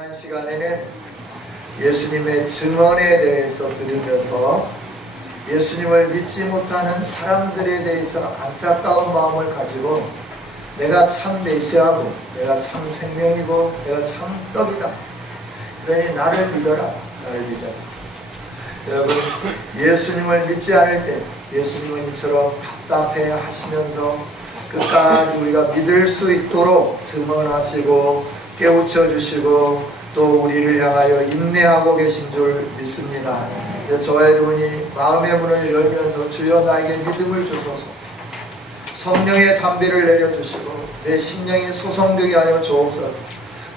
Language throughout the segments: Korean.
지난 시간에는 예수님의 증언에 대해서 들으면서 예수님을 믿지 못하는 사람들에 대해서 안타까운 마음을 가지고 내가 참 메시아고 내가 참 생명이고 내가 참 떡이다. 그러니 나를 믿어라. 나를 믿어라. 여러분, 예수님을 믿지 않을 때 예수님은 이처럼 답답해 하시면서 끝까지 우리가 믿을 수 있도록 증언하시고 깨우쳐 주시고 또 우리를 향하여 인내하고 계신 줄 믿습니다. 저와 여러분이 마음의 문을 열면서 주여 나에게 믿음을 주소서, 성령의 담비를 내려주시고 내 심령이 소성되게 하여 주옵소서,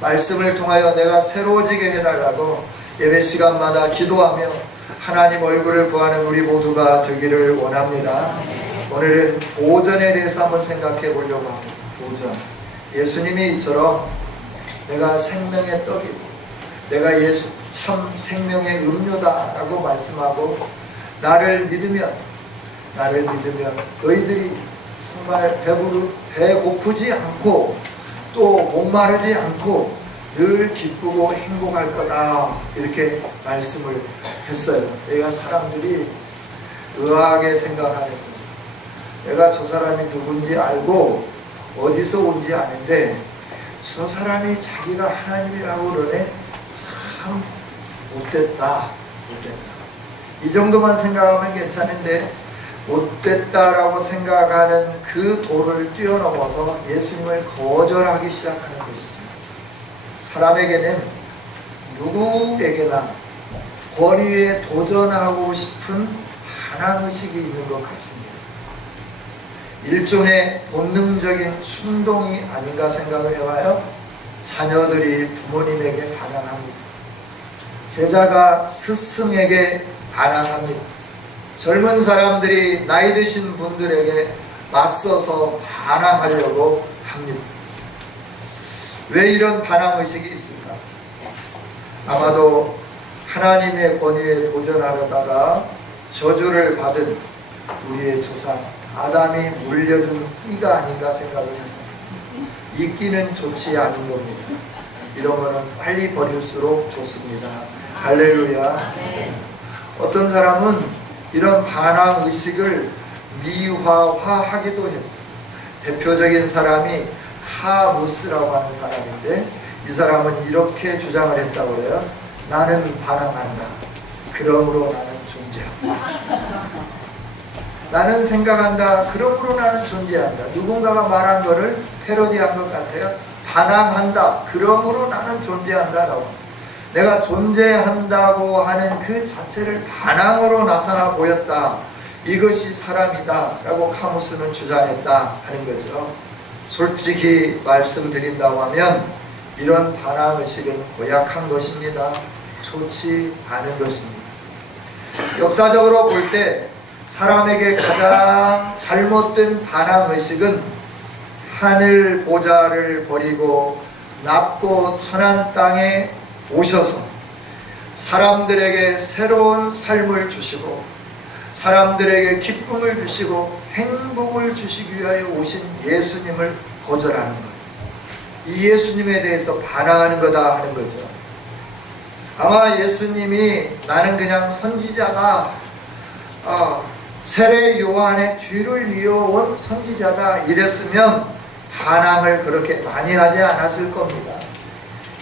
말씀을 통하여 내가 새로워지게 해달라고 예배 시간마다 기도하며 하나님 얼굴을 구하는 우리 모두가 되기를 원합니다. 오늘은 보전에 대해서 한번 생각해 보려고 합니다. 보전. 예수님이 이처럼 내가 생명의 떡이고 내가 참 생명의 음료다 라고 말씀하고 나를 믿으면 너희들이 정말 배고프지 않고 또 목마르지 않고 늘 기쁘고 행복할 거다 이렇게 말씀을 했어요. 내가 사람들이 의아하게 생각하는 거예요. 내가 저 사람이 누군지 알고 어디서 온지 아는데 저 사람이 자기가 하나님이라고 그러네. 참 못됐다. 이 정도만 생각하면 괜찮은데 못됐다라고 생각하는 그 도를 뛰어넘어서 예수님을 거절하기 시작하는 것이죠. 사람에게는 누구에게나 권위에 도전하고 싶은 반항의식이 있는 것 같습니다. 일종의 본능적인 순동이 아닌가 생각을 해봐요. 자녀들이 부모님에게 반항합니다. 제자가 스승에게 반항합니다. 젊은 사람들이 나이 드신 분들에게 맞서서 반항하려고 합니다. 왜 이런 반항의식이 있을까? 아마도 하나님의 권위에 도전하려다가 저주를 받은 우리의 조상 아담이 물려준 끼가 아닌가 생각을 합니다. 이 끼는 좋지 않은 겁니다. 이런 거는 빨리 버릴수록 좋습니다. 할렐루야. 어떤 사람은 이런 반항의식을 미화하기도 했어요. 대표적인 사람이 카무스라고 하는 사람인데 이 사람은 이렇게 주장을 했다고 그래요. 나는 반항한다. 그러므로 나는 존재한다. 나는 생각한다. 그러므로 나는 존재한다. 누군가가 말한 거를 패러디한 것 같아요. 반항한다. 그러므로 나는 존재한다. 라고. 내가 존재한다고 하는 그 자체를 반항으로 나타나 보였다. 이것이 사람이다. 라고 카무스는 주장했다 하는 거죠. 솔직히 말씀드린다고 하면 이런 반항의식은 고약한 것입니다. 좋지 않은 것입니다. 역사적으로 볼 때 사람에게 가장 잘못된 반항의식은 하늘 보좌를 버리고 낮고 천한 땅에 오셔서 사람들에게 새로운 삶을 주시고 사람들에게 기쁨을 주시고 행복을 주시기 위하여 오신 예수님을 거절하는 것. 이 예수님에 대해서 반항하는 거다 하는 거죠. 아마 예수님이 나는 그냥 선지자다. 세례 요한의 뒤를 이어온 선지자다 이랬으면 반항을 그렇게 많이 하지 않았을 겁니다.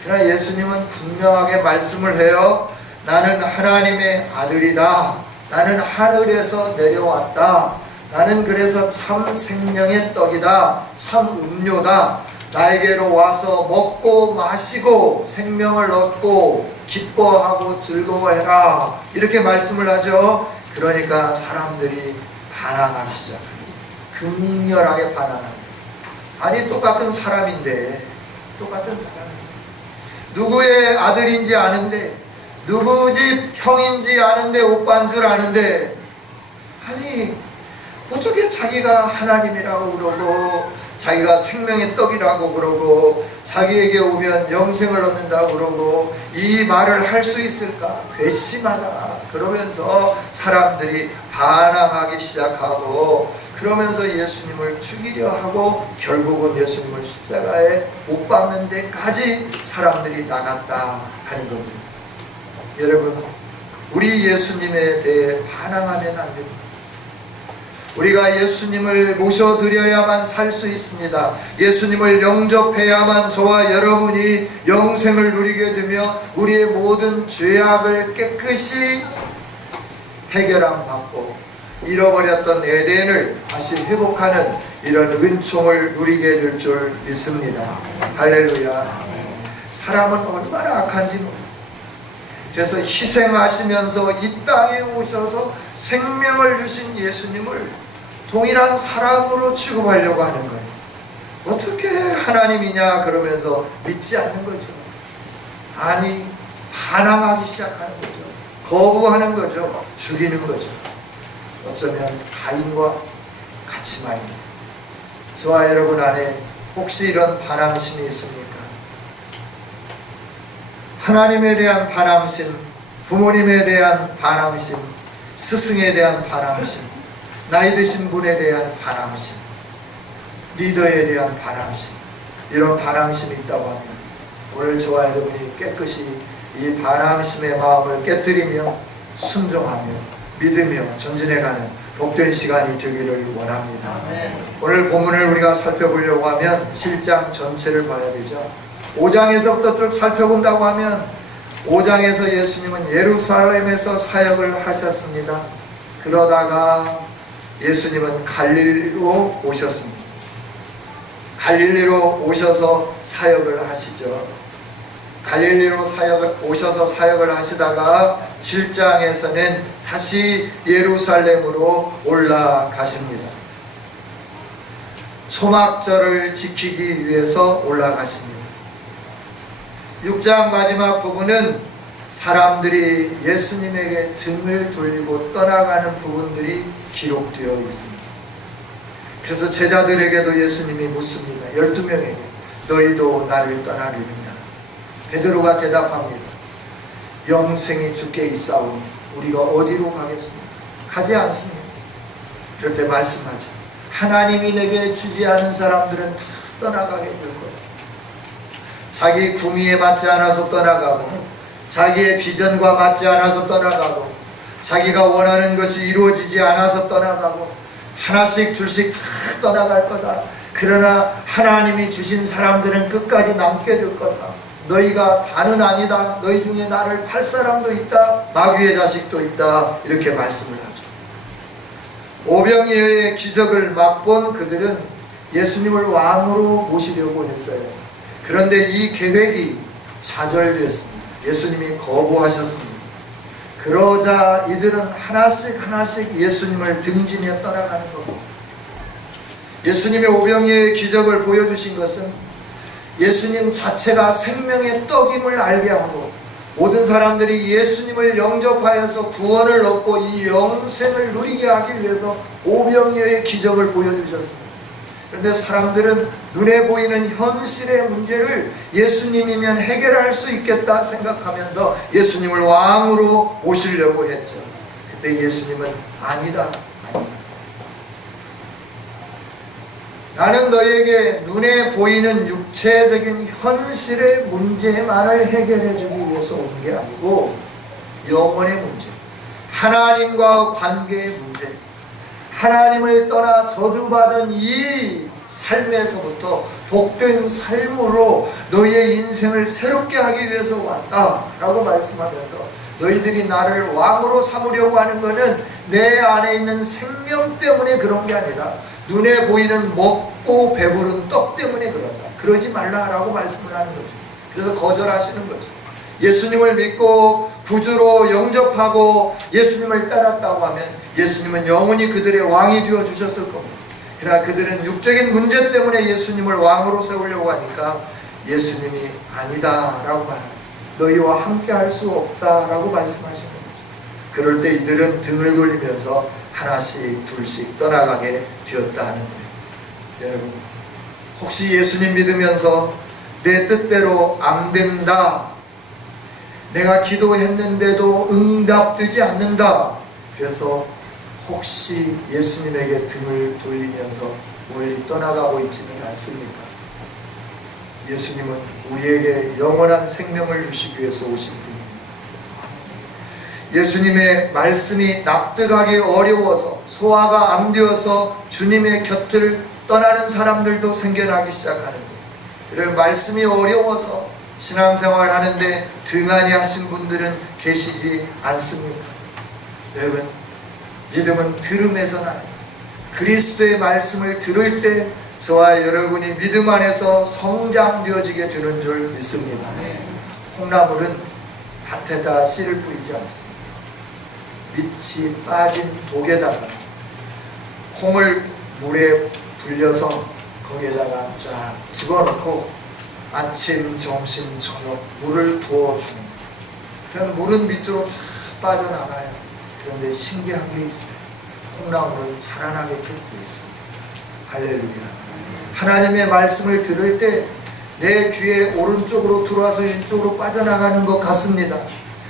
그러나 예수님은 분명하게 말씀을 해요. 나는 하나님의 아들이다. 나는 하늘에서 내려왔다. 나는 그래서 참 생명의 떡이다. 참 음료다. 나에게로 와서 먹고 마시고 생명을 얻고 기뻐하고 즐거워해라. 이렇게 말씀을 하죠. 그러니까 사람들이 반항하기 시작합니다. 극렬하게 반항합니다. 아니 똑같은 사람인데 누구의 아들인지 아는데 누구 집 형인지 아는데 오빠인 줄 아는데 아니 어떻게 자기가 하나님이라고 그러고 자기가 생명의 떡이라고 그러고 자기에게 오면 영생을 얻는다고 그러고 이 말을 할 수 있을까? 괘씸하다. 그러면서 사람들이 반항하기 시작하고 그러면서 예수님을 죽이려 하고 결국은 예수님을 십자가에 못 박는 데까지 사람들이 나갔다 하는 겁니다. 여러분, 우리 예수님에 대해 반항하면 안 됩니다. 우리가 예수님을 모셔드려야만 살 수 있습니다. 예수님을 영접해야만 저와 여러분이 영생을 누리게 되며 우리의 모든 죄악을 깨끗이 해결함 받고 잃어버렸던 에덴을 다시 회복하는 이런 은총을 누리게 될 줄 믿습니다. 할렐루야. 사람은 얼마나 악한지 모릅니다. 그래서 희생하시면서 이 땅에 오셔서 생명을 주신 예수님을 동일한 사람으로 취급하려고 하는 거예요. 어떻게 하나님이냐 그러면서 믿지 않는 거죠. 아니, 반항하기 시작하는 거죠. 거부하는 거죠. 죽이는 거죠. 어쩌면 가인과 같이 말입니다. 저와 여러분 안에 혹시 이런 반항심이 있습니까? 하나님에 대한 반항심, 부모님에 대한 반항심, 스승에 대한 반항심, 나이 드신 분에 대한 반항심, 리더에 대한 반항심, 이런 반항심이 있다고 하면 오늘 저와 여러분이 깨끗이 이 반항심의 마음을 깨뜨리며 순종하며 믿으며 전진해가는 복된 시간이 되기를 원합니다. 오늘 본문을 우리가 살펴보려고 하면 7장 전체를 봐야 되죠. 5장에서부터 쭉 살펴본다고 하면 5장에서 예수님은 예루살렘에서 사역을 하셨습니다. 그러다가 예수님은 갈릴리로 오셨습니다. 갈릴리로 오셔서 사역을 하시죠. 갈릴리로 오셔서 사역을 하시다가 7장에서는 다시 예루살렘으로 올라가십니다. 초막절을 지키기 위해서 올라가십니다. 6장 마지막 부분은 사람들이 예수님에게 등을 돌리고 떠나가는 부분들이 기록되어 있습니다. 그래서 제자들에게도 예수님이 묻습니다. 12명에게 너희도 나를 떠나리느냐? 베드로가 대답합니다. 영생이 주께 있사오니 우리가 어디로 가겠습니까? 가지 않습니다. 그럴 때 말씀하죠. 하나님이 내게 주지 않은 사람들은 다 떠나가게 될 거예요. 자기 구미에 맞지 않아서 떠나가고, 자기의 비전과 맞지 않아서 떠나가고, 자기가 원하는 것이 이루어지지 않아서 떠나가고, 하나씩 둘씩 다 떠나갈 거다. 그러나 하나님이 주신 사람들은 끝까지 남게 될 거다. 너희가 다는 아니다. 너희 중에 나를 팔 사람도 있다. 마귀의 자식도 있다. 이렇게 말씀을 하죠. 오병이어의 기적을 맛본 그들은 예수님을 왕으로 모시려고 했어요. 그런데 이 계획이 좌절되었습니다. 예수님이 거부하셨습니다. 그러자 이들은 하나씩 예수님을 등지며 떠나가는 겁니다. 예수님의 오병이어의 기적을 보여주신 것은 예수님 자체가 생명의 떡임을 알게 하고 모든 사람들이 예수님을 영접하여서 구원을 얻고 이 영생을 누리게 하기 위해서 오병이어의 기적을 보여주셨습니다. 그런데 사람들은 눈에 보이는 현실의 문제를 예수님이면 해결할 수 있겠다 생각하면서 예수님을 왕으로 모시려고 했죠. 그때 예수님은 아니다. 나는 너희에게 눈에 보이는 육체적인 현실의 문제만을 해결해 주기 위해서 온 게 아니고 영혼의 문제, 하나님과 관계의 문제, 하나님을 떠나 저주받은 이 삶에서부터 복된 삶으로 너희의 인생을 새롭게 하기 위해서 왔다라고 말씀하면서 너희들이 나를 왕으로 삼으려고 하는 것은 내 안에 있는 생명 때문에 그런 게 아니라 눈에 보이는 먹고 배부른 떡 때문에 그런다. 그러지 말라라고 말씀을 하는 거죠. 그래서 거절하시는 거죠. 예수님을 믿고 구주로 영접하고 예수님을 따랐다고 하면 예수님은 영원히 그들의 왕이 되어 주셨을 겁니다. 그러나 그들은 육적인 문제 때문에 예수님을 왕으로 세우려고 하니까 예수님이 아니다라고 말합니다. 너희와 함께 할 수 없다라고 말씀하시는 거죠. 그럴 때 이들은 등을 돌리면서 하나씩 둘씩 떠나가게 되었다 하는 거예요. 여러분, 혹시 예수님 믿으면서 내 뜻대로 안 된다, 내가 기도했는데도 응답되지 않는다, 그래서 혹시 예수님에게 등을 돌리면서 멀리 떠나가고 있지는 않습니까? 예수님은 우리에게 영원한 생명을 주시기 위해서 오신 분입니다. 예수님의 말씀이 납득하기 어려워서 소화가 안 되어서 주님의 곁을 떠나는 사람들도 생겨나기 시작하는 거예요. 이런 말씀이 어려워서 신앙생활 하는데 등한히 하신 분들은 계시지 않습니까? 여러분, 믿음은 들음에서 나요. 그리스도의 말씀을 들을 때 저와 여러분이 믿음 안에서 성장되어지게 되는 줄 믿습니다. 콩나물은 밭에다 씨를 뿌리지 않습니다. 밑이 빠진 독에다가 콩을 물에 불려서 거기에다가 쫙 집어넣고 아침, 점심, 저녁 물을 부어줍니다. 그럼 물은 밑으로 다 빠져나가요. 그런데 신기한 게 있어요. 콩나물은 자라나게끔 되어 있습니다. 할렐루야. 하나님의 말씀을 들을 때 내 귀에 오른쪽으로 들어와서 왼쪽으로 빠져나가는 것 같습니다.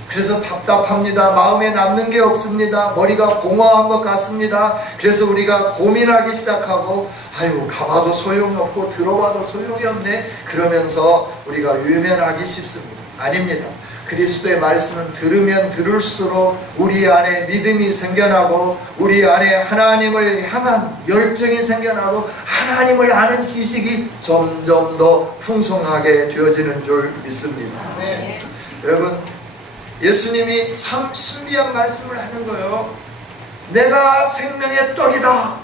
그래서 답답합니다. 마음에 남는 게 없습니다. 머리가 공허한 것 같습니다. 그래서 우리가 고민하기 시작하고 아유, 가봐도 소용이 없고 들어봐도 소용이 없네, 그러면서 우리가 외면하기 쉽습니다. 아닙니다. 그리스도의 말씀은 들으면 들을수록 우리 안에 믿음이 생겨나고 우리 안에 하나님을 향한 열정이 생겨나고 하나님을 아는 지식이 점점 더 풍성하게 되어지는 줄 믿습니다. 네. 여러분, 예수님이 참 신비한 말씀을 하는 거예요. 내가 생명의 떡이다.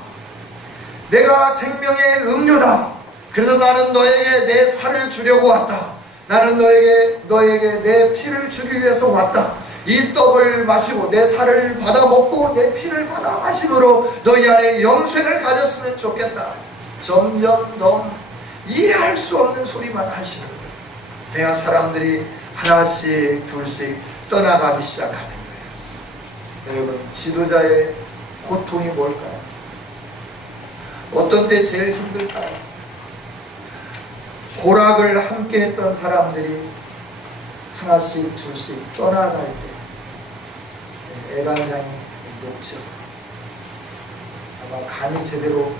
내가 생명의 음료다. 그래서 나는 너에게 내 살을 주려고 왔다. 나는 너에게 내 피를 주기 위해서 왔다. 이 떡을 마시고 내 살을 받아 먹고 내 피를 받아 마심으로 너희 안에 영생을 가졌으면 좋겠다. 점점 더 이해할 수 없는 소리만 하시는 거예요. 그냥 사람들이 하나씩 둘씩 떠나가기 시작하는 거예요. 여러분, 지도자의 고통이 뭘까요? 어떤 때 제일 힘들까요? 고락을 함께 했던 사람들이 하나씩 둘씩 떠나갈 때 애간장이 녹죠. 아마 간이 제대로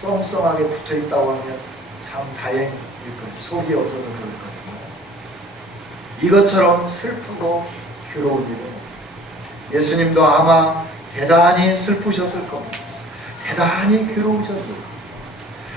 썽썽하게 붙어있다고 하면 참 다행일 거예요. 속이 없어서 그럴 거예요. 이것처럼 슬프고 괴로운 일은 없어요. 예수님도 아마 대단히 슬프셨을 겁니다. 대단히 괴로우셨을 겁니다.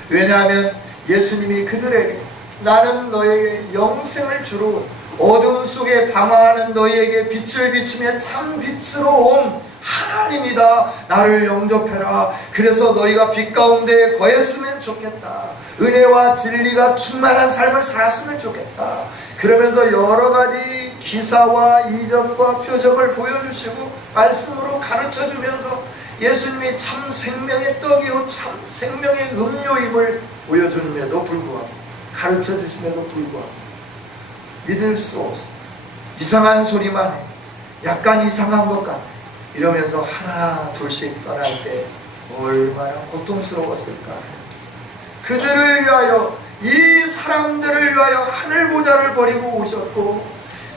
왜냐하면 예수님이 그들에게 나는 너에게 영생을 주러 온, 어둠 속에 방황하는 너희에게 빛을 비추며 참 빛으로 온 하나님이다. 나를 영접해라. 그래서 너희가 빛 가운데 거했으면 좋겠다. 은혜와 진리가 충만한 삶을 살았으면 좋겠다. 그러면서 여러 가지 기사와 이적과 표적을 보여주시고 말씀으로 가르쳐주면서 예수님이 참 생명의 떡이요 참 생명의 음료임을 보여주는데도 불구하고, 가르쳐 주심에도 불구하고 믿을 수 없어. 이상한 소리만 해. 약간 이상한 것 같아. 이러면서 하나 둘씩 떠날 때 얼마나 고통스러웠을까. 그들을 위하여, 이 사람들을 위하여 하늘보좌를 버리고 오셨고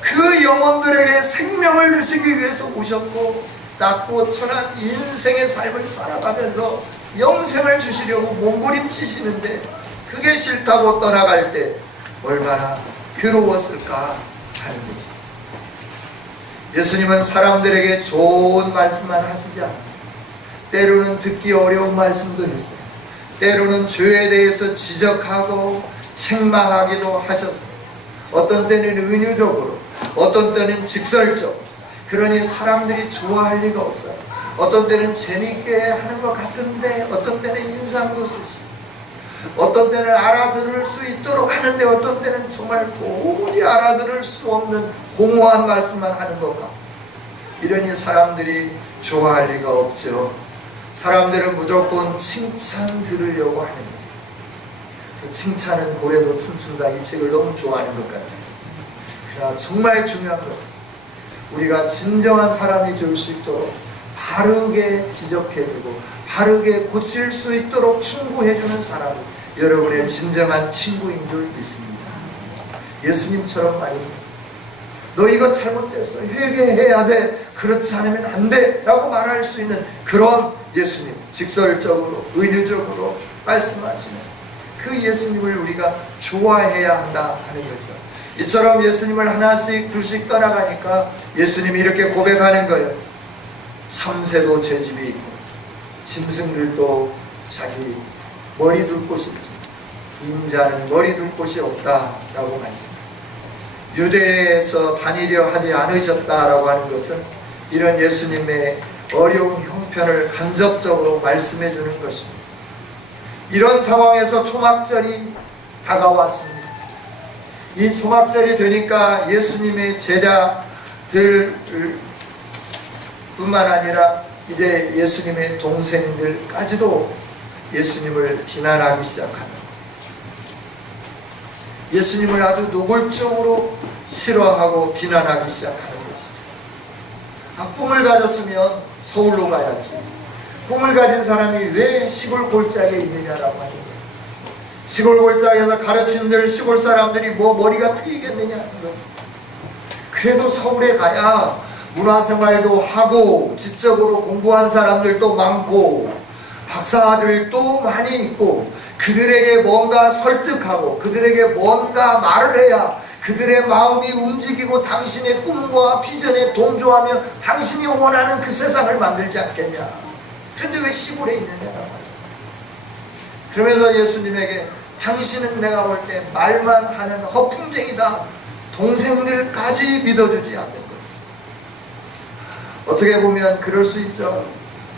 그 영혼들에게 생명을 주시기 위해서 오셨고 낮고 천한 인생의 삶을 살아가면서 영생을 주시려고 몸부림치시는데 그게 싫다고 떠나갈 때 얼마나 괴로웠을까 하는 거죠. 예수님은 사람들에게 좋은 말씀만 하시지 않았어요. 때로는 듣기 어려운 말씀도 했어요. 때로는 죄에 대해서 지적하고 책망하기도 하셨어요. 어떤 때는 은유적으로, 어떤 때는 직설적으로. 그러니 사람들이 좋아할 리가 없어요. 어떤 때는 재밌게 하는 것 같은데 어떤 때는 인상도 쓰시고, 어떤 때는 알아들을 수 있도록 하는데 어떤 때는 정말 도무지 알아들을 수 없는 공허한 말씀만 하는 것 같고, 이러니 사람들이 좋아할 리가 없죠. 사람들은 무조건 칭찬 들으려고 하는 거예요. 그래서 칭찬은 고래도 춤춘다, 이 책을 너무 좋아하는 것 같아요. 그러나 정말 중요한 것은 우리가 진정한 사람이 될 수 있도록 바르게 지적해주고 바르게 고칠 수 있도록 충고해주는 사람은 여러분의 진정한 친구인 줄 믿습니다. 예수님처럼 말입니다. 너 이거 잘못됐어, 회개해야 돼, 그렇지 않으면 안 돼 라고 말할 수 있는 그런 예수님 직설적으로 은유적으로 말씀하시는 그 예수님을 우리가 좋아해야 한다 하는 거죠. 이처럼 예수님을 하나씩 둘씩 떠나가니까 예수님이 이렇게 고백하는 거예요. 참새도 제 집이 있고 짐승들도 자기 머리 둘 곳이 있지 인자는 머리 둘 곳이 없다라고 말씀합니다. 유대에서 다니려 하지 않으셨다라고 하는 것은 이런 예수님의 어려운 형편을 간접적으로 말씀해 주는 것입니다. 이런 상황에서 초막절이 다가왔습니다. 이 초막절이 되니까 예수님의 제자들 뿐만 아니라 이제 예수님의 동생들까지도 예수님을 비난하기 시작합니다. 예수님을 아주 노골적으로 싫어하고 비난하기 시작하는 것이죠. 꿈을 가졌으면 서울로 가야지. 꿈을 가진 사람이 왜 시골 골짜기에 있느냐라고 하는 거예요. 시골 골짜기에서 가르친들 시골 사람들이 뭐 머리가 트이겠느냐 하는 거죠. 그래도 서울에 가야 문화생활도 하고 지적으로 공부한 사람들도 많고 박사들도 많이 있고 그들에게 뭔가 설득하고 그들에게 뭔가 말을 해야 그들의 마음이 움직이고 당신의 꿈과 비전에 동조하며 당신이 원하는 그 세상을 만들지 않겠냐. 그런데 왜 시골에 있느냐라고 말이야. 그러면서 예수님에게 당신은 내가 볼 때 말만 하는 허풍쟁이다. 동생들까지 믿어주지 않는 거예요. 어떻게 보면 그럴 수 있죠.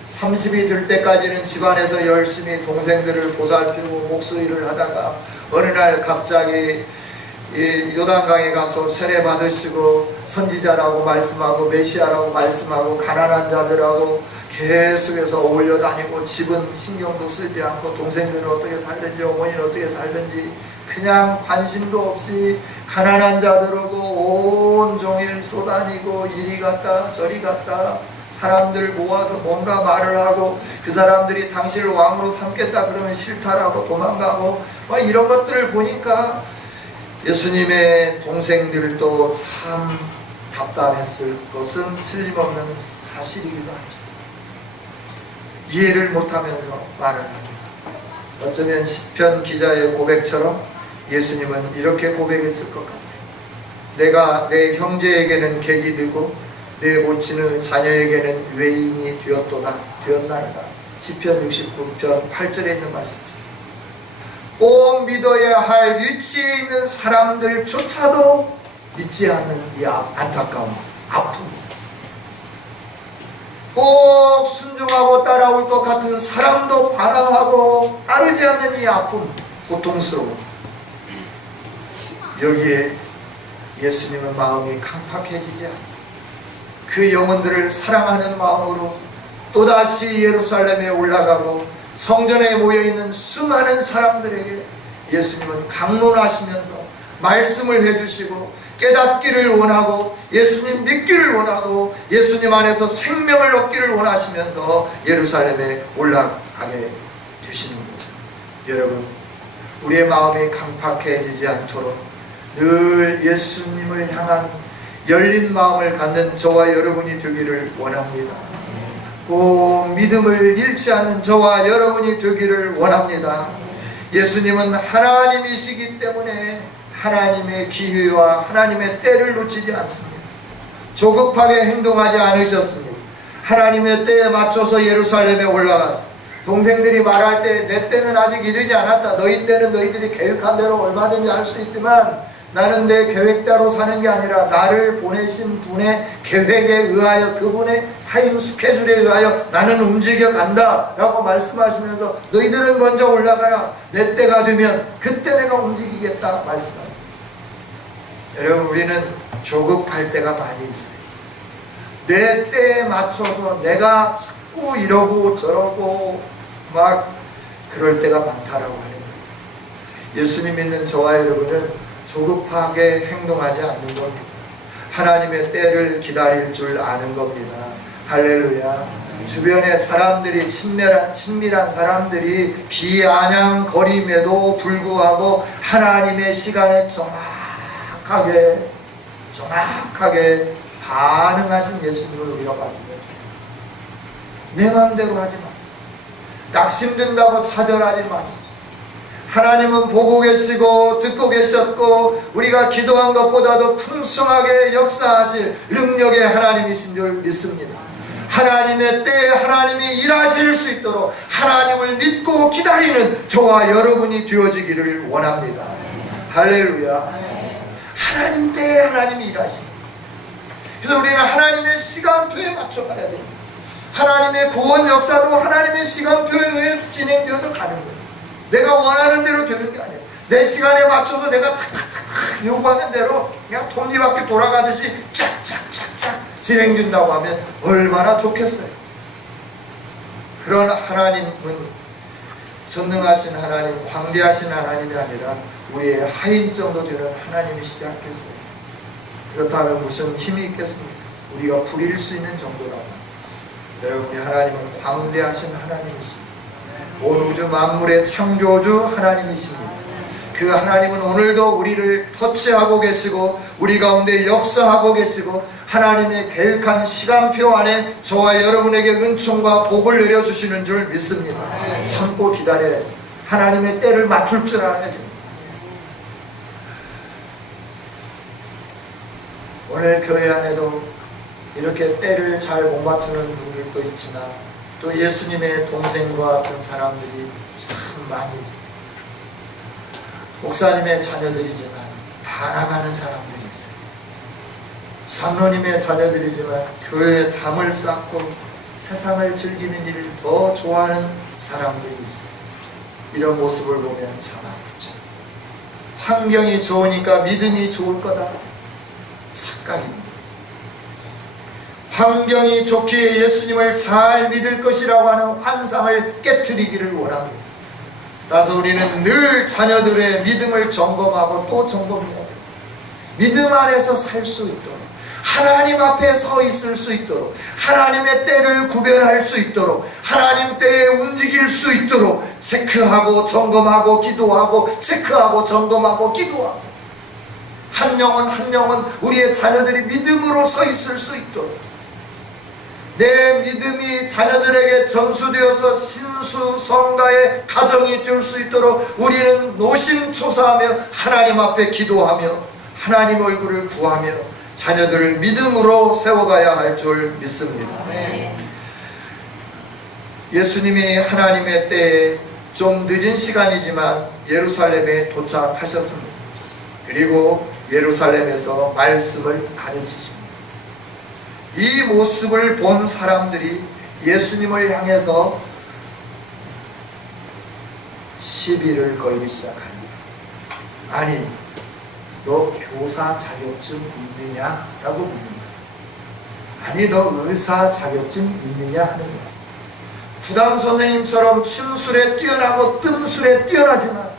30이 될 때까지는 집안에서 열심히 동생들을 보살피고 목소리를 하다가 어느 날 갑자기 요단강에 가서 세례 받으시고 선지자라고 말씀하고 메시아라고 말씀하고 가난한 자들하고 계속해서 어울려 다니고 집은 신경도 쓰지 않고 동생들은 어떻게 살든지 어머니는 어떻게 살든지 그냥 관심도 없이 가난한 자들하고 온종일 쏘다니고 이리 갔다 저리 갔다 사람들 모아서 뭔가 말을 하고 그 사람들이 당신을 왕으로 삼겠다 그러면 싫다라고 도망가고 막 이런 것들을 보니까 예수님의 동생들도 참 답답했을 것은 틀림없는 사실이기도 하죠. 이해를 못하면서 말을 합니다. 어쩌면 시편 기자의 고백처럼 예수님은 이렇게 고백했을 것 같아요. 내가 내 형제에게는 객이 되고 내 모친의 자녀에게는 외인이 되었나이다. 시편 69편 8절에 있는 말씀이죠. 꼭 믿어야 할 위치에 있는 사람들조차도 믿지 않는 이 안타까움, 아픔. 꼭 순종하고 따라올 것 같은 사람도 반항하고 따르지 않는 이 아픔, 고통스러움. 여기에 예수님은 마음이 강팍해지지 않고 그 영혼들을 사랑하는 마음으로 또다시 예루살렘에 올라가고 성전에 모여있는 수많은 사람들에게 예수님은 강론하시면서 말씀을 해주시고 깨닫기를 원하고 예수님 믿기를 원하고 예수님 안에서 생명을 얻기를 원하시면서 예루살렘에 올라가게 되시는 거죠. 여러분, 우리의 마음이 강팍해지지 않도록 늘 예수님을 향한 열린 마음을 갖는 저와 여러분이 되기를 원합니다. 꼭 믿음을 잃지 않는 저와 여러분이 되기를 원합니다. 예수님은 하나님이시기 때문에 하나님의 기회와 하나님의 때를 놓치지 않습니다. 조급하게 행동하지 않으셨습니다. 하나님의 때에 맞춰서 예루살렘에 올라갔습니다. 동생들이 말할 때 내 때는 아직 이르지 않았다. 너희 때는 너희들이 계획한 대로 얼마든지 할 수 있지만 나는 내 계획대로 사는 게 아니라 나를 보내신 분의 계획에 의하여 그분의 타임 스케줄에 의하여 나는 움직여 간다 라고 말씀하시면서 너희들은 먼저 올라가라. 내 때가 되면 그때 내가 움직이겠다 말씀합니다. 여러분, 우리는 조급할 때가 많이 있어요. 내 때에 맞춰서 내가 자꾸 이러고 저러고 막 그럴 때가 많다라고 하는 거예요. 예수님 믿는 저와 여러분은 조급하게 행동하지 않는 겁니다. 하나님의 때를 기다릴 줄 아는 겁니다. 할렐루야. 주변에 사람들이 친밀한 사람들이 비아냥거림에도 불구하고 하나님의 시간에 정확하게 반응하신 예수님을 우리가 봤으면 좋겠습니다. 내 마음대로 하지 마세요. 낙심된다고 좌절하지 마십시오. 하나님은 보고 계시고 듣고 계셨고 우리가 기도한 것보다도 풍성하게 역사하실 능력의 하나님이신 줄 믿습니다. 하나님의 때에 하나님이 일하실 수 있도록 하나님을 믿고 기다리는 저와 여러분이 되어지기를 원합니다. 할렐루야. 하나님 때에 하나님이 일하십니다. 그래서 우리는 하나님의 시간표에 맞춰가야 됩니다. 하나님의 구원 역사도 하나님의 시간표에 의해서 진행되어도 가는 거예요. 내가 원하는 대로 되는 게 아니에요. 내 시간에 맞춰서 내가 탁탁탁탁 요구하는 대로 그냥 톱니바퀴 돌아가듯이 쫙쫙쫙쫙 진행된다고 하면 얼마나 좋겠어요. 그런 하나님은 전능하신 하나님, 광대하신 하나님이 아니라 우리의 하인 정도 되는 하나님이시지 않겠어요? 그렇다면 무슨 힘이 있겠습니까? 우리가 부릴 수 있는 정도라고. 여러분이 하나님은 광대하신 하나님이십니다. 온 우주 만물의 창조주 하나님이십니다. 그 하나님은 오늘도 우리를 터치하고 계시고 우리 가운데 역사하고 계시고 하나님의 계획한 시간표 안에 저와 여러분에게 은총과 복을 내려주시는 줄 믿습니다. 참고 기다려야 됩니다. 하나님의 때를 맞출 줄 알아야 됩니다. 오늘 교회 안에도 이렇게 때를 잘 못 맞추는 분들도 있지만 또 예수님의 동생과 같은 사람들이 참 많이 있습니다. 목사님의 자녀들이지만 반항하는 사람들이 있어요. 장로님의 자녀들이지만 교회에 담을 쌓고 세상을 즐기는 일을 더 좋아하는 사람들이 있어요. 이런 모습을 보면 참 아프죠. 환경이 좋으니까 믿음이 좋을 거다. 착각입니다. 환경이 좋기에 예수님을 잘 믿을 것이라고 하는 환상을 깨트리기를 원합니다. 따라서 우리는 늘 자녀들의 믿음을 점검하고 또 점검해야 됩니다. 믿음 안에서 살 수 있도록, 하나님 앞에 서 있을 수 있도록, 하나님의 때를 구별할 수 있도록, 하나님 때에 움직일 수 있도록 체크하고 점검하고 기도하고 체크하고 점검하고 기도하고 한 영혼 한 영혼 우리의 자녀들이 믿음으로 서 있을 수 있도록 내 믿음이 자녀들에게 전수되어서 신수성가의 가정이 될 수 있도록 우리는 노심초사하며 하나님 앞에 기도하며 하나님 얼굴을 구하며 자녀들을 믿음으로 세워가야 할 줄 믿습니다. 예수님이 하나님의 때에 좀 늦은 시간이지만 예루살렘에 도착하셨습니다. 그리고 예루살렘에서 말씀을 가르치십니다. 이 모습을 본 사람들이 예수님을 향해서 시비를 걸기 시작합니다. 아니, 너 교사 자격증 있느냐? 라고 묻는다. 아니, 너 의사 자격증 있느냐? 하는 거야. 부담 선생님처럼 춤술에 뛰어나고 뜸술에 뛰어나지만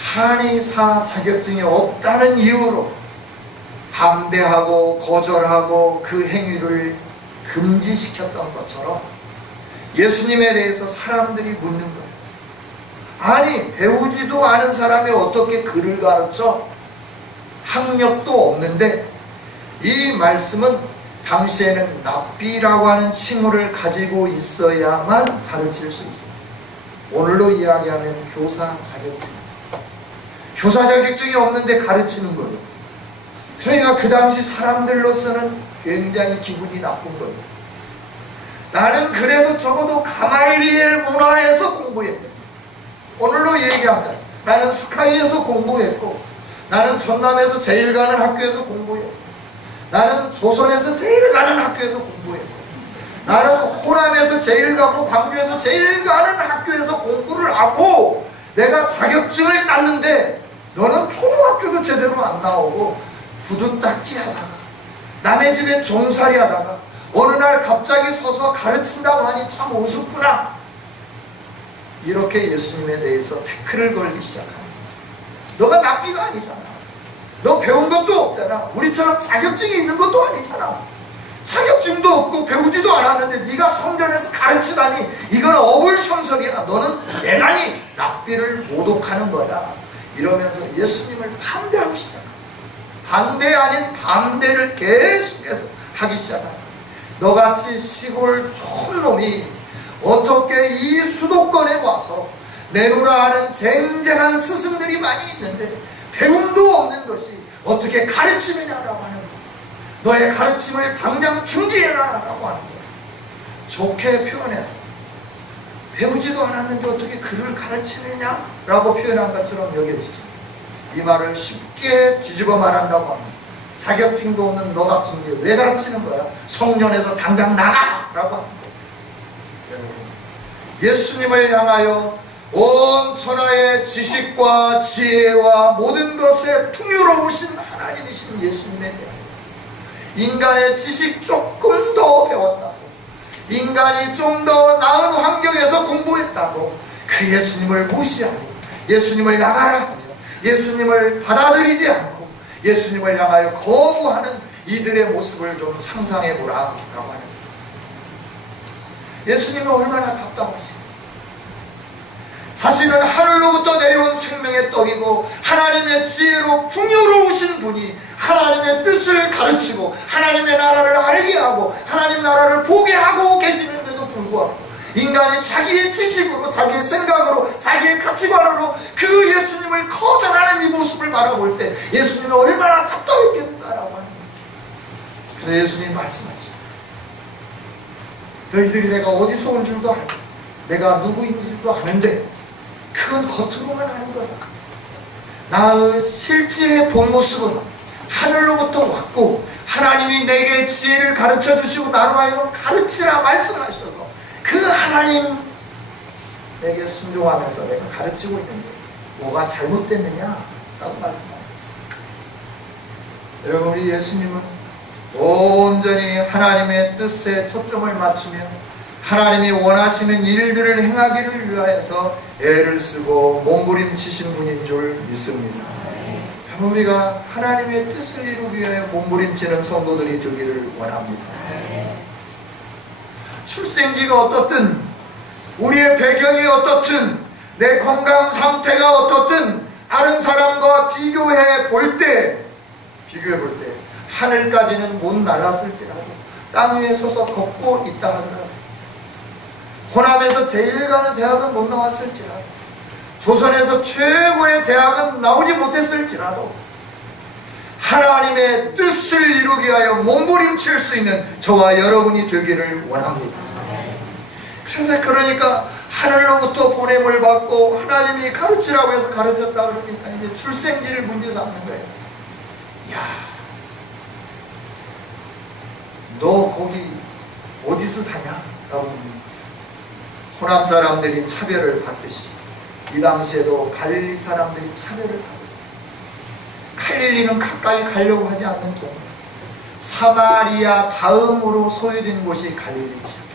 한의사 자격증이 없다는 이유로 반대하고 거절하고 그 행위를 금지시켰던 것처럼 예수님에 대해서 사람들이 묻는 거예요. 아니, 배우지도 않은 사람이 어떻게 글을 가르쳐? 학력도 없는데. 이 말씀은 당시에는 랍비라고 하는 칭호를 가지고 있어야만 가르칠 수 있었어요. 오늘로 이야기하면 교사 자격증. 교사 자격증이 없는데 가르치는 거예요. 그러니까 그 당시 사람들로서는 굉장히 기분이 나쁜 거예요. 나는 그래도 적어도 가말리엘 문화에서 공부했대. 오늘로 얘기하면 나는 스카이에서 공부했고, 나는 전남에서 제일 가는 학교에서 공부했고, 나는 조선에서 제일 가는 학교에서 공부했고, 나는 호남에서 제일 가고 광주에서 제일 가는 학교에서 공부를 하고 내가 자격증을 땄는데 너는 초등학교도 제대로 안 나오고 구두 닦기 하다가 남의 집에 종살이 하다가 어느 날 갑자기 서서 가르친다고 하니 참 우습구나. 이렇게 예수님에 대해서 태클을 걸기 시작합니다. 너가 납비가 아니잖아. 너 배운 것도 없잖아. 우리처럼 자격증이 있는 것도 아니잖아. 자격증도 없고 배우지도 않았는데 네가 성전에서 가르치다니 이건 어불성설이야. 너는 대단히 납비를 모독하는 거야. 이러면서 예수님을 반대하기 시작합니다. 반대 아닌 반대를 계속해서 하기 시작합니다. 너같이 시골 촌놈이 어떻게 이 수도권에 와서 내노라 하는 쟁쟁한 스승들이 많이 있는데 배움도 없는 것이 어떻게 가르침이냐라고 하는 거야. 너의 가르침을 당장 중지해라 라고 하는 거야. 좋게 표현해서 배우지도 않았는데 어떻게 그를 가르치느냐 라고 표현한 것처럼 여겨지죠. 이 말을 쉽게 뒤집어 말한다고 합니다. 자격증도 없는 너 같은 게 왜 가르치는 거야? 성전에서 당장 나가! 라고 합니다. 여러분, 예수님을 향하여 온 천하의 지식과 지혜와 모든 것에 풍요로우신 하나님이신 예수님에 대하여 인간의 지식 조금 더 배웠다고, 인간이 좀 더 나은 환경에서 공부했다고 그 예수님을 무시하고 예수님을 나가라 하며 예수님을 받아들이지 않고 예수님을 향하여 거부하는 이들의 모습을 좀 상상해 보라라고 하는 거예요. 예수님은 얼마나 답답하시겠어요. 자신은 하늘로부터 내려온 생명의 떡이고 하나님의 지혜로 풍요로우신 분이 하나님의 뜻을 가르치고 하나님의 나라를 알게 하고 하나님 나라를 보게 하고 계시는데도 불구하고 인간이 자기의 지식으로 자기의 생각으로 자기의 가치관으로 그 예수님을 거절하는 이 모습을 바라볼 때 예수님은 얼마나 답답했겠는가라고 하는 거예요. 그래서 예수님이 말씀하죠. 너희들이 내가 어디서 온 줄도 알고 내가 누구인 줄도 아는데 그건 겉으로만 아는 거다. 나의 실질의 본 모습은 하늘로부터 왔고 하나님이 내게 지혜를 가르쳐 주시고 나로 하여금 가르치라 말씀하셔서 그 하나님 내게 순종하면서 내가 가르치고 있는데 뭐가 잘못됐느냐 라고 말씀합니다. 여러분, 우리 예수님은 온전히 하나님의 뜻에 초점을 맞추며 하나님이 원하시는 일들을 행하기를 위하여서 애를 쓰고 몸부림치신 분인 줄 믿습니다. 우리가 하나님의 뜻을 이루기 위해 몸부림치는 성도들이 되기를 원합니다. 출생지가 어떻든 우리의 배경이 어떻든 내 건강 상태가 어떻든 다른 사람과 비교해 볼 때 하늘까지는 못 날았을지라도 땅 위에 서서 걷고 있다 하더라도 호남에서 제일 가는 대학은 못 나왔을지라도 조선에서 최고의 대학은 나오지 못했을지라도 하나님의 뜻을 이루기 위하여 몸부림칠 수 있는 저와 여러분이 되기를 원합니다. 그래서 그러니까 하늘로부터 보냄을 받고 하나님이 가르치라고 해서 가르쳤다 그러니까 이제 출생지를 문제 삼는 거예요. 야, 너 거기 어디서 사냐? 라고 묻는 호남 사람들이 차별을 받듯이 이 당시에도 갈릴리 사람들이 차별을 받고 갈릴리는 가까이 가려고 하지 않는 동네 사마리아 다음으로 소유된 곳이 갈릴리죠.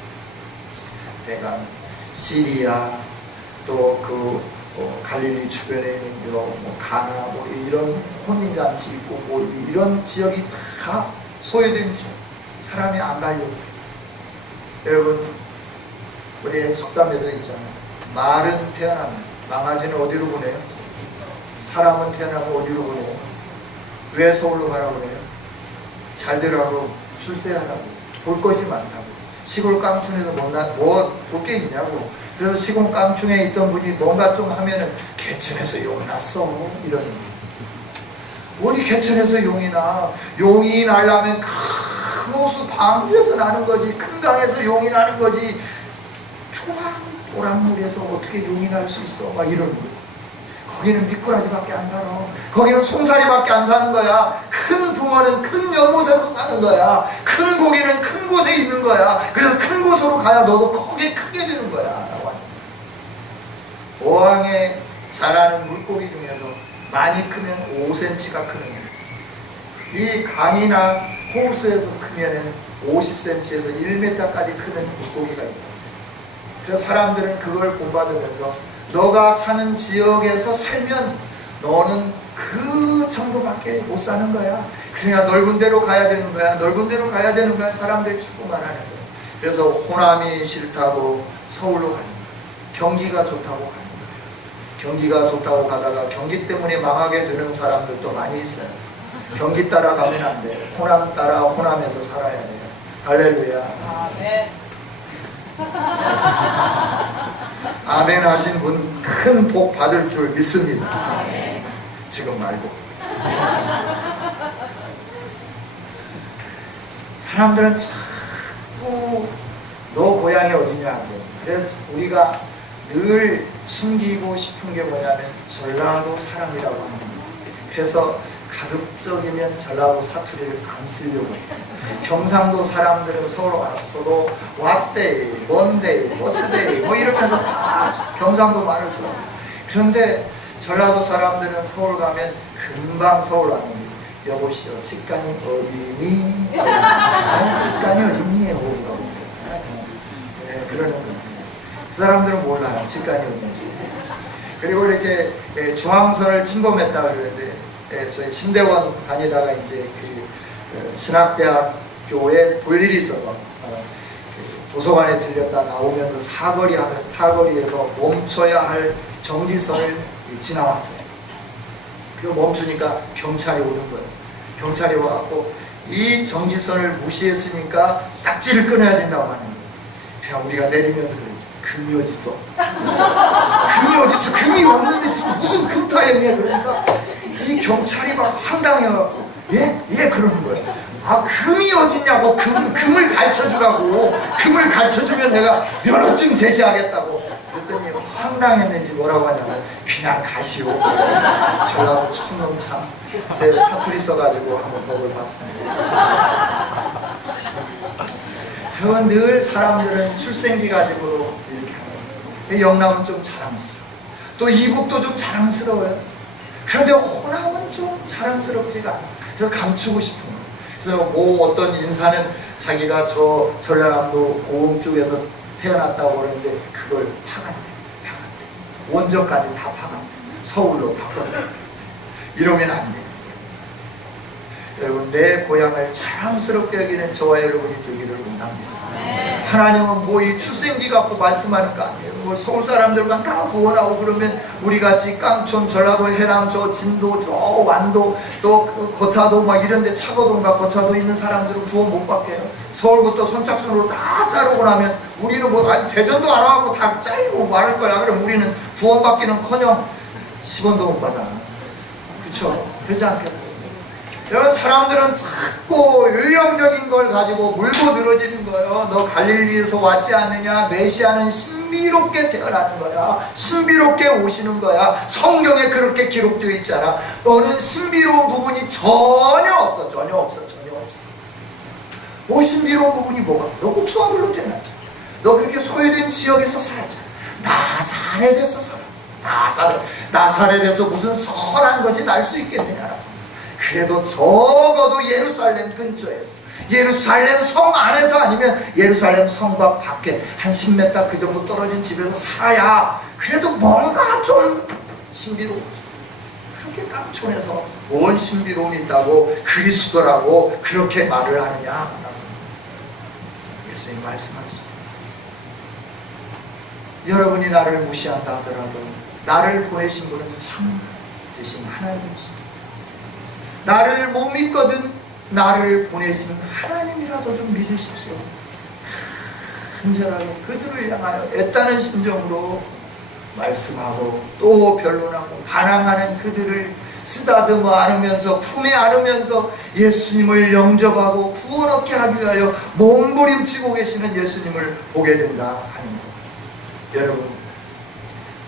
대강 시리아 또 갈릴리 주변에 있는 가나 이런 혼인잔치 있고 이런 지역이 다 소유된 지역. 사람이 안 가려고. 여러분, 우리 속담에도 있잖아요. 말은 태어나면 망아지는 어디로 보내요? 사람은 태어나면 어디로 보내요? 왜 서울로 가라고 그래요? 잘 되라고, 출세하라고, 볼 것이 많다고. 시골 깡촌에서 뭐 볼 게 있냐고. 그래서 시골 깡촌에 있던 분이 뭔가 좀 하면은 개천에서 용 났어 이런. 어디 개천에서 용이 나? 용이 나려면 큰 호수 방주에서 나는 거지, 큰 강에서 용이 나는 거지. 오락물에서 어떻게 용이 날 수 있어? 막 이러는 거지. 거기는 미꾸라지밖에 안 살아. 거기는 송사리밖에 안 사는 거야. 큰 붕어는 큰 연못에서 사는 거야. 큰 고기는 큰 곳에 있는 거야. 그래서 큰 곳으로 가야 너도 크게 되는 거야. 어항에 자라는 물고기 중에서 많이 크면 5cm가 크는 거야. 이 강이나 호수에서 크면은 50cm에서 1m까지 크는 물고기가 있다. 그래서 사람들은 그걸 본받으면서 너가 사는 지역에서 살면 너는 그 정도밖에 못 사는 거야. 그러니까 넓은 데로 가야 되는 거야. 넓은 데로 가야 되는 거야. 사람들이 자꾸 말하는 거야. 그래서 호남이 싫다고 서울로 가는 거야. 경기가 좋다고 가는 거야. 경기가 좋다고 가다가 경기 때문에 망하게 되는 사람들도 많이 있어요. 경기 따라 가면 안 돼. 호남 따라 호남에서 살아야 돼요. 할렐루야. 아멘. 아멘 하신 분 큰 복 받을 줄 믿습니다. 아멘. 지금 말고. 사람들은 자꾸 너 고향이 어디냐고. 그래서 우리가 늘 숨기고 싶은 게 뭐냐면 전라도 사람이라고 하는 거예요. 그래서 가급적이면 전라도 사투리를 안 쓰려고 해요. 경상도 사람들은 서울 와서도 왓데이, 먼데이, 머스데이 뭐 이러면서 다 경상도 말을 써요. 그런데 전라도 사람들은 서울 가면 금방 서울 와는 거예요. 여보시오, 직관이 어디니? 직관이 어디니? 하고 네, 그러는 거예요. 그 사람들은 몰라요. 직관이 어딘지. 그리고 이렇게 중앙선을 침범했다 그러는데 저희 신대원 다니다가 이제 그 신학대학교에 볼 일이 있어서 그 도서관에 들렸다 나오면서 사거리에서 멈춰야 할 정지선을 지나왔어요. 그리고 멈추니까 경찰이 오는 거예요. 경찰이 와갖고 이 정지선을 무시했으니까 딱지를 끊어야 된다고 하는 거예요. 그냥 우리가 내리면서 그랬죠. 금이 어딨어? 금이 어딨어? 금이 없는데 지금 무슨 금 타였냐? 그러니까 이 경찰이 막 황당해갖고 예? 그러는 거예요. 아, 금이 어딨냐고. 금을 가르쳐주라고. 금을 가르쳐주면 내가 면허증 제시하겠다고. 그랬더니 황당했는지 뭐라고 하냐면 그냥 가시오. 전라도 청년참 제 사투리 써가지고 한번 법을 봤습니다. 그건 늘 사람들은 출생기 가지고 이렇게 하는 거예요. 영남은 좀 자랑스러워. 또 이국도 좀 자랑스러워요. 그런데 호남은 좀 자랑스럽지가 않아요. 그래서 감추고 싶은 거예요. 그래서 뭐 어떤 인사는 자기가 저 전라남도 고흥 쪽에서 태어났다고 그러는데 그걸 파간대. 원저까지 다 파간대. 서울로 바꿨대. 이러면 안 돼요. 여러분, 내 고향을 자랑스럽게 여기는 저와 여러분이 되기를 원합니다. 하나님은 뭐 이 출생기 갖고 말씀하는 거 아니에요. 뭐 서울 사람들만 다 구원하고 그러면 우리같이 깡촌, 전라도, 해남, 저 진도, 저 완도, 또 거차도 막 이런데 차고동과 거차도 있는 사람들은 구원 못 받게요. 서울부터 선착순으로 다 자르고 나면 우리는 뭐 아니 대전도 안 와갖고 다 잘리고 말할 거야. 그럼 우리는 구원 받기는커녕 10원도 못 받아. 그쵸? 그렇지 않겠어요? 여러분, 사람들은 자꾸 유형적인 걸 가지고 물고 늘어지는 거예요. 너 갈릴리에서 왔지 않느냐? 메시아는 신비롭게 태어나는 거야. 신비롭게 오시는 거야. 성경에 그렇게 기록되어 있잖아. 너는 신비로운 부분이 전혀 없어. 뭐 신비로운 부분이 뭐가? 너 국수아들로 태어났잖아. 너 그렇게 소외된 지역에서 살았잖아. 나사렛에서 살았잖아. 나사렛에서 무슨 선한 것이 날 수 있겠느냐라고. 그래도 적어도 예루살렘 근처에서, 예루살렘 성 안에서 아니면 예루살렘 성곽 밖에 한 10m 그 정도 떨어진 집에서 살아야 그래도 뭔가 좀 신비로우지. 그렇게 깡촌에서 뭔 신비로움이 있다고 그리스도라고 그렇게 말을 하느냐? 예수님 말씀하시죠. 여러분이 나를 무시한다 하더라도 나를 보내신 분은 참 되신 하나님이십니다. 나를 못 믿거든 나를 보내신 하나님이라도 좀 믿으십시오. 간절하게 그들을 향하여 애타는 심정으로 말씀하고 또 변론하고 반항하는 그들을 쓰다듬어 안으면서 품에 안으면서 예수님을 영접하고 구원 얻게 하기 위하여 몸부림치고 계시는 예수님을 보게 된다 하는 것. 여러분,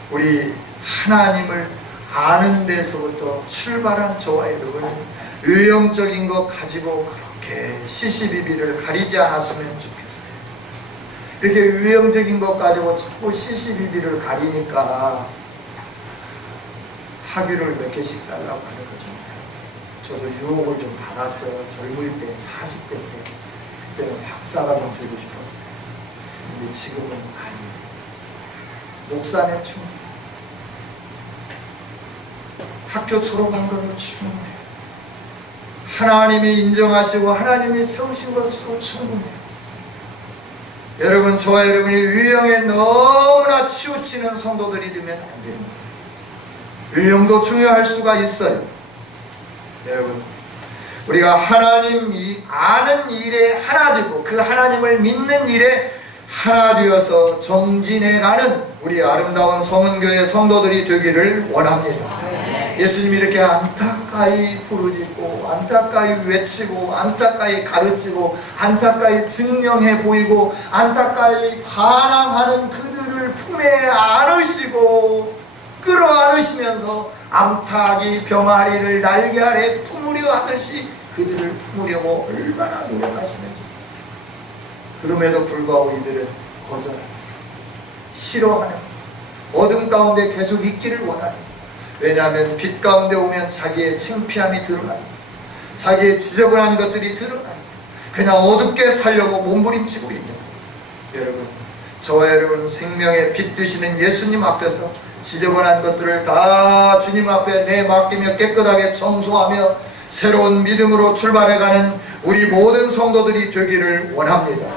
우리 하나님을 아는 데서부터 출발한 저와 여러분은 의형적인 것 가지고 그렇게 시시비비를 가리지 않았으면 좋겠어요. 이렇게 의형적인 것 가지고 자꾸 시시비비를 가리니까 학위를 몇 개씩 달라고 하는 거죠. 저도 유혹을 좀 받았어요. 젊을 때, 40대 때. 그때는 박사가 좀 되고 싶었어요. 근데 지금은 아니에요. 목사님 충분히. 학교 졸업한 걸로 충분해요. 하나님이 인정하시고 하나님이 세우신 것으로 충분해요. 여러분, 저와 여러분이 유형에 너무나 치우치는 성도들이 되면 안 됩니다. 유형도 중요할 수가 있어요. 여러분, 우리가 하나님이 아는 아는 일에 하나 되고 그 하나님을 믿는 일에 하나 되어서 정진해가는 우리 아름다운 성은교회 성도들이 되기를 원합니다. 예수님이 이렇게 안타까이 부르짖고 안타까이 외치고 안타까이 가르치고 안타까이 증명해 보이고 안타까이 반항하는 그들을 품에 안으시고 끌어안으시면서 암탉이 병아리를 날개 아래 품으려 하듯이 그들을 품으려고 얼마나 노력하시는지. 그럼에도 불구하고 이들은 거절합니다. 싫어하는, 어둠 가운데 계속 있기를 원합니다. 왜냐하면 빛 가운데 오면 자기의 창피함이 드러납니다. 자기의 지저분한 것들이 드러납니다. 그냥 어둡게 살려고 몸부림치고 있는 거예요. 여러분, 저와 여러분 생명의 빛 되시는 예수님 앞에서 지저분한 것들을 다 주님 앞에 내맡기며 깨끗하게 청소하며 새로운 믿음으로 출발해가는 우리 모든 성도들이 되기를 원합니다.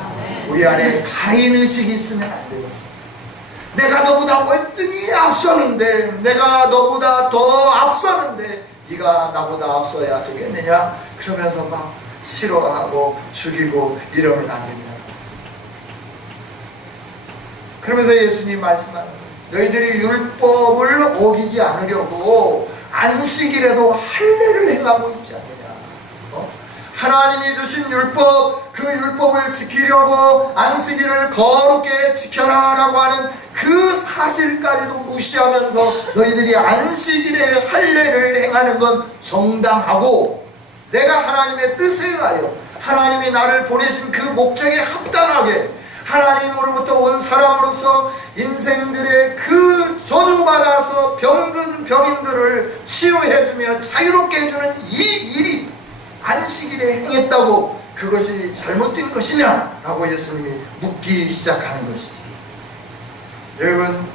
우리 안에 가인의식이 있으면 안 돼요. 내가 너보다 월등히 앞서는데, 내가 너보다 더 앞서는데 네가 나보다 앞서야 되겠느냐? 그러면서 막 싫어하고 죽이고 이러면 안 됩니다. 그러면서 예수님 말씀하는 거예요. 너희들이 율법을 어기지 않으려고 안식일에도 할례를 행하고 있지 않느냐. 하나님이 주신 율법, 그 율법을 지키려고 안식일을 거룩게 지켜라 라고 하는 그 사실까지도 무시하면서 너희들이 안식일에 할례를 행하는 건 정당하고, 내가 하나님의 뜻에 의하여 하나님이 나를 보내신 그 목적에 합당하게 하나님으로부터 온 사람으로서 인생들의 그 저주받아서 병든 병인들을 치유해주며 자유롭게 해주는 이 일이 안식일에 행했다고 그것이 잘못된 것이냐? 라고 예수님이 묻기 시작하는 것이지. 여러분,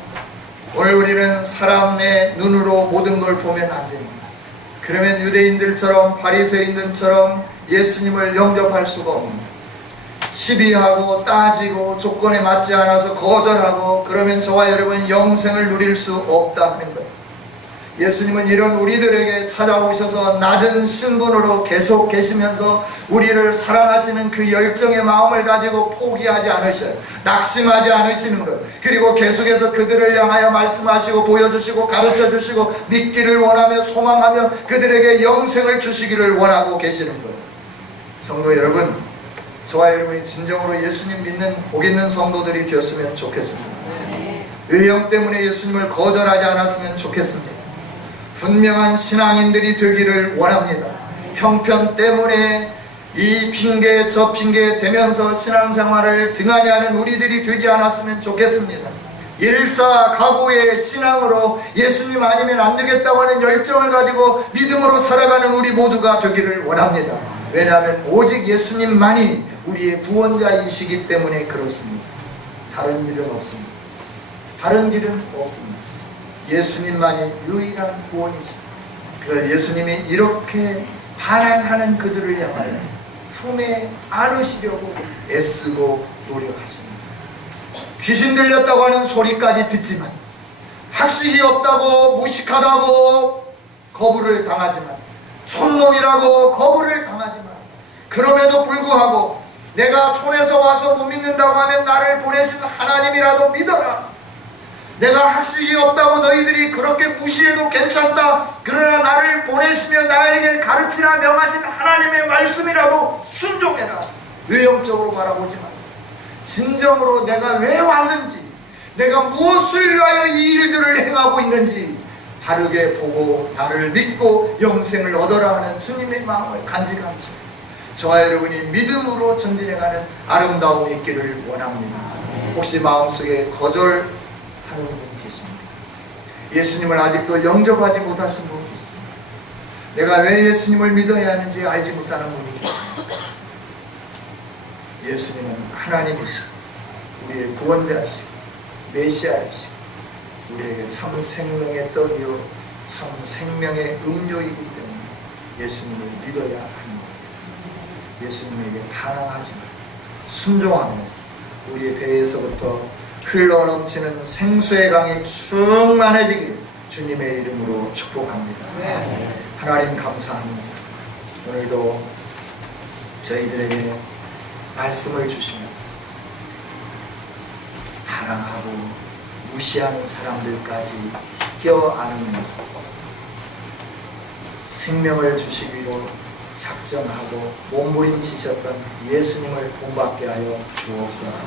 오늘 우리는 사람의 눈으로 모든 걸 보면 안 됩니다. 그러면 유대인들처럼 바리새인들처럼 예수님을 영접할 수가 없습니다. 시비하고 따지고 조건에 맞지 않아서 거절하고 그러면 저와 여러분 영생을 누릴 수 없다 하는 거예요. 예수님은 이런 우리들에게 찾아오셔서 낮은 신분으로 계속 계시면서 우리를 사랑하시는 그 열정의 마음을 가지고 포기하지 않으셔요. 낙심하지 않으시는 것. 그리고 계속해서 그들을 향하여 말씀하시고 보여주시고 가르쳐주시고 믿기를 원하며 소망하며 그들에게 영생을 주시기를 원하고 계시는 거예요. 성도 여러분, 저와 여러분이 진정으로 예수님 믿는 복 있는 성도들이 되었으면 좋겠습니다. 의형 때문에 예수님을 거절하지 않았으면 좋겠습니다. 분명한 신앙인들이 되기를 원합니다. 형편 때문에 이 핑계 저 핑계 대면서 신앙생활을 등한히 하는 우리들이 되지 않았으면 좋겠습니다. 일사각오의 신앙으로 예수님 아니면 안 되겠다고 하는 열정을 가지고 믿음으로 살아가는 우리 모두가 되기를 원합니다. 왜냐하면 오직 예수님만이 우리의 구원자이시기 때문에 그렇습니다. 다른 길은 없습니다. 다른 길은 없습니다. 예수님만이 유일한 구원이십니다. 그래서 예수님이 이렇게 반항하는 그들을 향하여 품에 안으시려고 애쓰고 노력하십니다. 귀신 들렸다고 하는 소리까지 듣지만, 학식이 없다고 무식하다고 거부를 당하지만, 촌놈이라고 거부를 당하지만, 그럼에도 불구하고 내가 촌에서 와서 못 믿는다고 하면 나를 보내신 하나님이라도 믿어라. 내가 학식이 없다고 너희들이 그렇게 무시해도 괜찮다. 그러나 나를 보내시며 나에게 가르치라 명하신 하나님의 말씀이라도 순종해라. 외형적으로 바라보지 말고 진정으로 내가 왜 왔는지, 내가 무엇을 위하여 이 일들을 행하고 있는지 바르게 보고 나를 믿고 영생을 얻어라 하는 주님의 마음을 간직한 채 저와 여러분이 믿음으로 전진해가는 아름다움이 있기를 원합니다. 혹시 마음속에 거절하는 분 계십니까? 예수님을 아직도 영접하지 못하신 분 계십니까? 내가 왜 예수님을 믿어야 하는지 알지 못하는 분이 계십니까? 예수님은 하나님이시고 우리의 구원자시고 메시아이시고 우리에게 참 생명의 떡이요 참 생명의 음료이기 때문에 예수님을 믿어야 합니다. 예수님에게 반항하지 말고 순종하면서 우리의 배에서부터 흘러넘치는 생수의 강이 충만해지기를 주님의 이름으로 축복합니다. 하나님 감사합니다. 오늘도 저희들에게 말씀을 주시면서 타락하고 무시하는 사람들까지 껴안으면서 생명을 주시기로 작정하고 몸부림치셨던 예수님을 본받게 하여 주옵소서.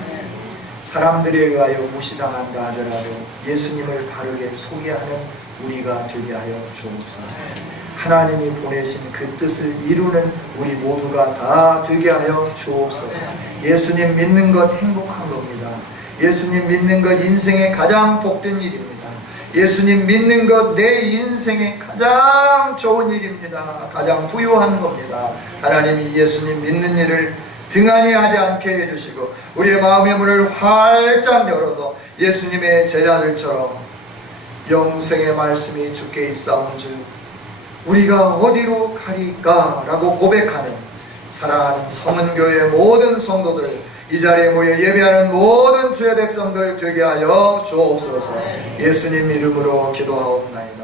사람들에 의하여 무시당한다 하더라도 예수님을 바르게 소개하는 우리가 되게 하여 주옵소서. 하나님이 보내신 그 뜻을 이루는 우리 모두가 다 되게 하여 주옵소서. 예수님 믿는 것 행복한 겁니다. 예수님 믿는 것 인생의 가장 복된 일입니다. 예수님 믿는 것 내 인생의 가장 좋은 일입니다. 가장 부유한 겁니다. 하나님이 예수님 믿는 일을 등한히 하지 않게 해주시고 우리의 마음의 문을 활짝 열어서 예수님의 제자들처럼 영생의 말씀이 주께 있사온즉 우리가 어디로 가리까? 라고 고백하는 사랑하는 성은교회 모든 성도들, 이 자리에 모여 예배하는 모든 주의 백성들 되게 하여 주옵소서. 예수님 이름으로 기도하옵나이다.